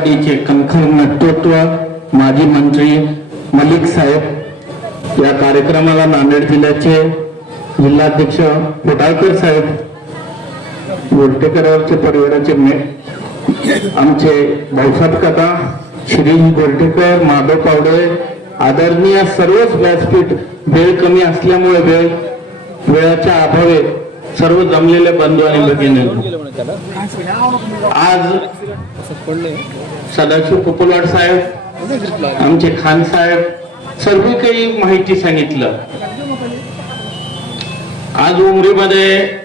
पार्टीचे कणखर नेतृत्व माजी मंत्री मलिक साहेब या कार्यक्रमाला नांदेड जिल्ह्याचे जिल्हाध्यक्ष कोटाळकर साहेब गोरटेकरांचे परिवाराचे मे आमचे भाऊसाहेब काका श्री गोरटेकर माधव पावडे आदरणीय सर्वच व्यासपीठ वेळ कमी असल्यामुळे वेळ वेळाच्या अभावे सर्व जमलेल्या बंधू आणि भगिनी. आज सदाशिव पोपलवाड साहेब आमचे खान साहेब सर्व काही माहिती सांगितलं. आज उमरीमध्ये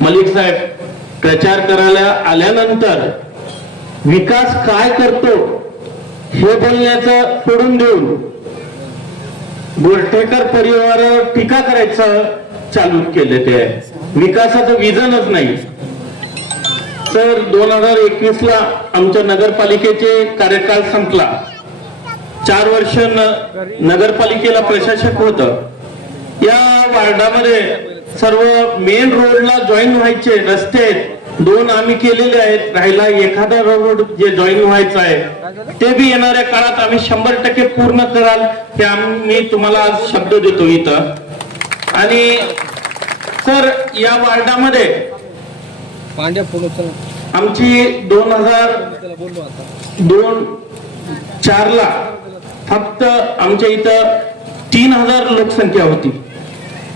मलिक साहेब प्रचार करायला आल्यानंतर विकास काय करतो हे बोलण्याचं सोडून देऊन गोरठेकर परिवारावर टीका करायचं चालू केले ते. विकासाचं विजनच नाही. सर दोन हजार एकवीस ला आमच्या नगरपालिकेचे कार्यकाळ संपला. चार वर्ष नगरपालिकेला प्रशासक होत. या वार्डामध्ये सर्व मेन रोडला जॉईन व्हायचे रस्ते दोन आम्ही केलेले आहेत. राहिला एखादा रोड जे जॉईन व्हायचं आहे ते बी येणाऱ्या काळात आम्ही शंभर टक्के पूर्ण कराल हे आम्ही तुम्हाला आज शब्द देतो इथं. आणि सर या वार्डामध्ये पांड्या फोन आमची दोन हजार दोन चार ला फक्त आमच्या इथं तीन हजार लोकसंख्या होती.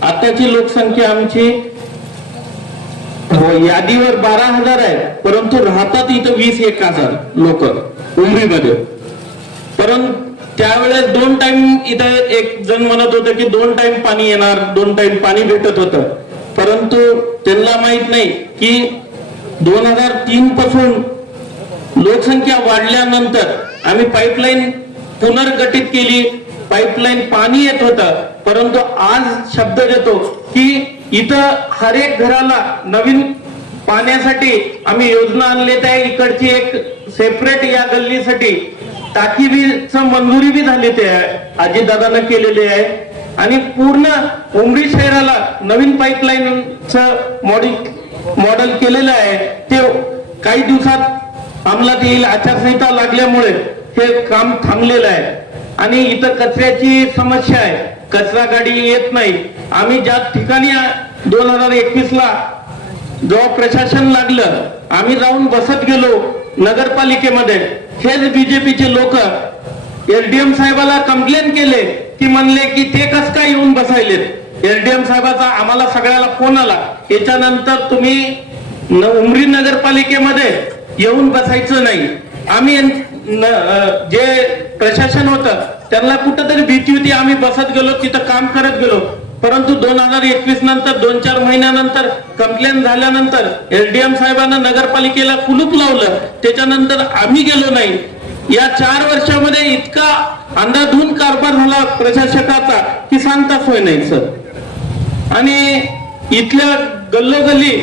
आताची लोकसंख्या आमची हो, यादीवर बारा हजार आहे परंतु राहतात इथं वीस एक हजार लोक उमरीमध्ये. परंतु त्यावेळेस दोन टाइम इथं एक जण म्हणत होतं की दोन टाइम पाणी येणार दोन टाइम पाणी भेटत होतं. परंतु त्यांना माहीत नाही की दोन हजार तीन पासून लोकसंख्या वाढल्यानंतर आम्ही पाईपलाईन पुनर्गठित केली. पाईपलाईन पाणी येत होतं. परंतु आज शब्द देतो की इथं हर एक घराला नवीन पाण्यासाठी आम्ही योजना आणलेत आहे. इकडची एक सेपरेट या गल्लीसाठी टाकी बी च मंजुरी बी झाली ते अजितदादानं केलेली आहे. आणि पूर्ण उमरी शहराला नवीन पाईपलाईनचं मॉडेल मॉडेल केलेलं आहे. ते काही दिवसात अंमलात येईल आचारसंहिता लागल्यामुळे हे काम थांबलेलं आहे. आणि इथं कचऱ्याची समस्या आहे. कचरा गाडी येत नाही. आम्ही ज्या ठिकाणी दोन हजार एकवीस ला जेव्हा प्रशासन लागलं आम्ही जाऊन बसत गेलो नगरपालिकेमध्ये. हेच बीजेपीचे लोक एलडीएम साहेबाला कंप्लेन केले. की म्हणले की ते कस काय येऊन बसायलेत? एसडीएम साहेबाचा आम्हाला सगळ्याला फोन आला. याच्यानंतर तुम्ही उमरी नगरपालिकेमध्ये येऊन बसायचं नाही. आम्ही जे प्रशासन होतं त्यांना कुठंतरी भीती होती. आम्ही बसत गेलो तिथं काम करत गेलो. परंतु दोन हजार एकवीस नंतर दोन चार महिन्यानंतर कंप्लेन झाल्यानंतर एलडीएम साहेबांना नगरपालिकेला कुलूप लावलं. त्याच्यानंतर आम्ही गेलो नाही. या चार वर्षामध्ये इतका अंधाधुंद कारभार झाला प्रशासकाचा की सांगता सोय नाही सर. आणि इथल्या गल्लोगल्ली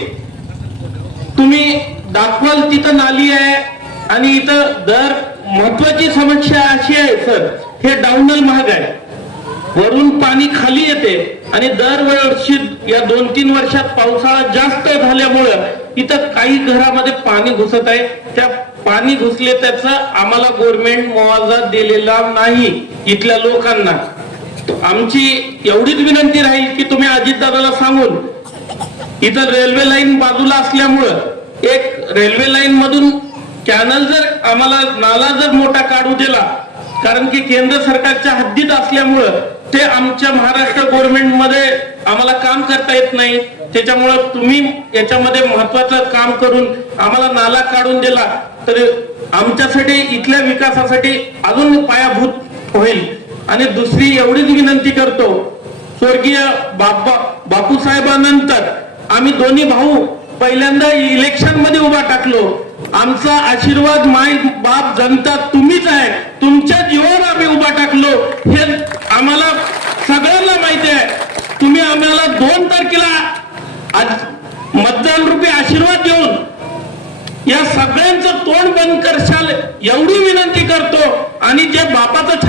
तुम्ही दाखवाल तिथं नाली आहे आणि इथं दर महत्वाची समस्या अशी आहे सर हे डाऊनल महाग आहे. वरून पाणी खाली येते आणि दरवर्षी या दोन तीन वर्षात पावसाळा जास्त झाल्यामुळं इथं काही घरामध्ये पाणी घुसत आहे. त्या पाणी घुसले त्याचा आम्हाला गव्हर्नमेंट मुआवजा दिलेला नाही इथल्या लोकांना. आमची एवढीच विनंती राहील की तुम्ही अजितदादाला सांगून इथं रेल्वे लाईन बाजूला असल्यामुळं एक रेल्वे लाईन मधून कॅनल जर आम्हाला नाला जर मोठा काढू दिला कारण की केंद्र सरकारच्या हद्दीत असल्यामुळं ते आमच्या महाराष्ट्र गव्हर्नमेंटमध्ये आम्हाला काम करता येत नाही. त्याच्यामुळं तुम्ही याच्यामध्ये महत्वाचं काम करून आम्हाला नाला काढून दिला तर आमच्यासाठी इथल्या विकासासाठी अजून पायाभूत आणि दुसरी एवढीच विनंती करतो स्वर्गीय बाबा बापूसाहेबांनंतर आम्ही दोन्ही भाऊ पहिल्यांदा इलेक्शनमध्ये उभा टाकलो. आमचा आशीर्वाद माय बाप जनता तुम्हीच आहे. तुमच्या जीवावर आम्ही उभा टाकलो. हे आम्हाला सगळ्यांना माहिती आहे. तुम्ही आम्हाला दोन तारखेला आज मतदान रूपी आशीर्वाद देऊन या सगळ्यांचं तोंड बंद करशाल एवढी विनंती करतो. आणि जे बापाचं